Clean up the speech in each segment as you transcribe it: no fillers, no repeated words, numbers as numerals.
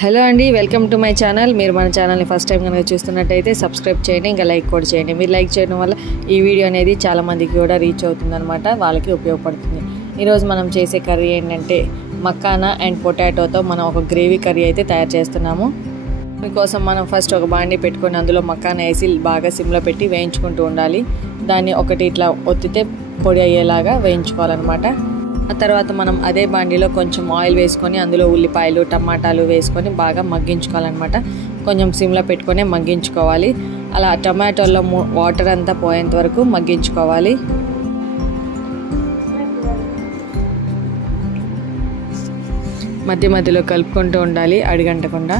Hello అండి, welcome to my channel. మీరు మన ఛానల్ని ఫస్ట్ టైం కనుక చూస్తున్నట్టయితే సబ్స్క్రైబ్ చేయండి, ఇంకా లైక్ కూడా చేయండి. మీరు లైక్ చేయడం వల్ల ఈ వీడియో అనేది చాలామందికి కూడా రీచ్ అవుతుందన్నమాట, వాళ్ళకి ఉపయోగపడుతుంది. ఈరోజు మనం చేసే కర్రీ ఏంటంటే మక్కానా అండ్ పొటాటోతో మనం ఒక గ్రేవీ కర్రీ అయితే తయారు చేస్తున్నాము. దీనికోసం మనం ఫస్ట్ ఒక బాండీ పెట్టుకొని అందులో మక్కానా వేసి బాగా సిమ్లో పెట్టి వేయించుకుంటూ ఉండాలి. దాన్ని ఒకటి ఇట్లా ఒత్తితే పొడి అయ్యేలాగా వేయించుకోవాలన్నమాట. ఆ తర్వాత మనం అదే బాండీలో కొంచెం ఆయిల్ వేసుకొని అందులో ఉల్లిపాయలు టమాటాలు వేసుకొని బాగా మగ్గించుకోవాలన్నమాట. కొంచెం సిమ్లో పెట్టుకొని మగ్గించుకోవాలి. అలా టమాటోల్లో వాటర్ అంతా పోయేంత వరకు మగ్గించుకోవాలి. మధ్య మధ్యలో కలుపుకుంటూ ఉండాలి అడిగంటకుండా.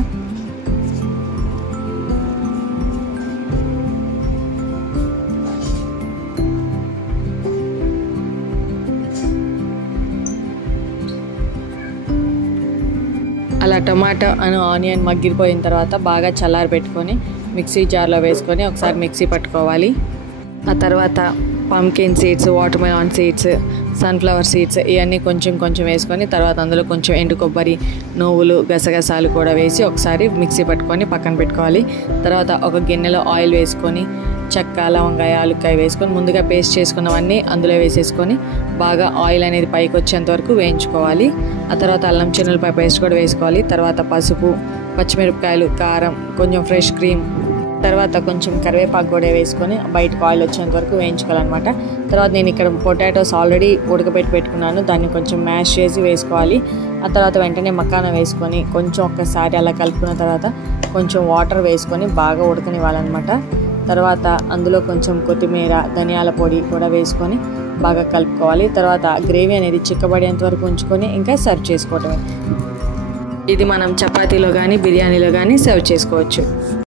అలా టమాటా ఆనియన్ మగ్గిపోయిన తర్వాత బాగా చల్లారి పెట్టుకొని మిక్సీ జార్లో వేసుకొని ఒకసారి మిక్సీ పట్టుకోవాలి. ఆ తర్వాత pumpkin seeds, water melon seeds, sunflower seeds ఇవన్నీ కొంచెం కొంచెం వేసుకొని తర్వాత అందులో కొంచెం ఎండు కొబ్బరి, నువ్వులు, గసగసాలు కూడా వేసి ఒకసారి మిక్సీ పట్టుకొని పక్కన పెట్టుకోవాలి. తర్వాత ఒక గిన్నెలో ఆయిల్ వేసుకొని చెక్క, లవంగాయ, యాలుక్కాయ వేసుకొని ముందుగా పేస్ట్ చేసుకున్నవన్నీ అందులో వేసేసుకొని బాగా ఆయిల్ అనేది పైకి వచ్చేంత వరకు వేయించుకోవాలి. ఆ తర్వాత అల్లం చిన్నులపై పేస్ట్ కూడా వేసుకోవాలి. తర్వాత పసుపు, పచ్చిమిరపకాయలు, కారం, కొంచెం ఫ్రెష్ క్రీమ్, తర్వాత కొంచెం కరివేపాకు కూడా వేసుకొని బయటకు ఆయిల్ వచ్చేంత వరకు వేయించుకోవాలన్నమాట. తర్వాత నేను ఇక్కడ పొటాటోస్ ఆల్రెడీ ఉడకబెట్టి పెట్టుకున్నాను, దాన్ని కొంచెం మ్యాష్ చేసి వేసుకోవాలి. ఆ తర్వాత వెంటనే మక్కానా వేసుకొని కొంచెం ఒక్కసారి అలా కలుపుకున్న తర్వాత కొంచెం వాటర్ వేసుకొని బాగా ఉడకనివ్వాలన్నమాట. తర్వాత అందులో కొంచెం కొత్తిమీర, ధనియాల పొడి కూడా వేసుకొని బాగా కలుపుకోవాలి. తర్వాత గ్రేవీ అనేది చిక్కబడేంత వరకు ఉంచుకొని ఇంకా సర్వ్ చేసుకోవటమే. ఇది మనం చపాతీలో కానీ బిర్యానీలో కానీ సర్వ్ చేసుకోవచ్చు.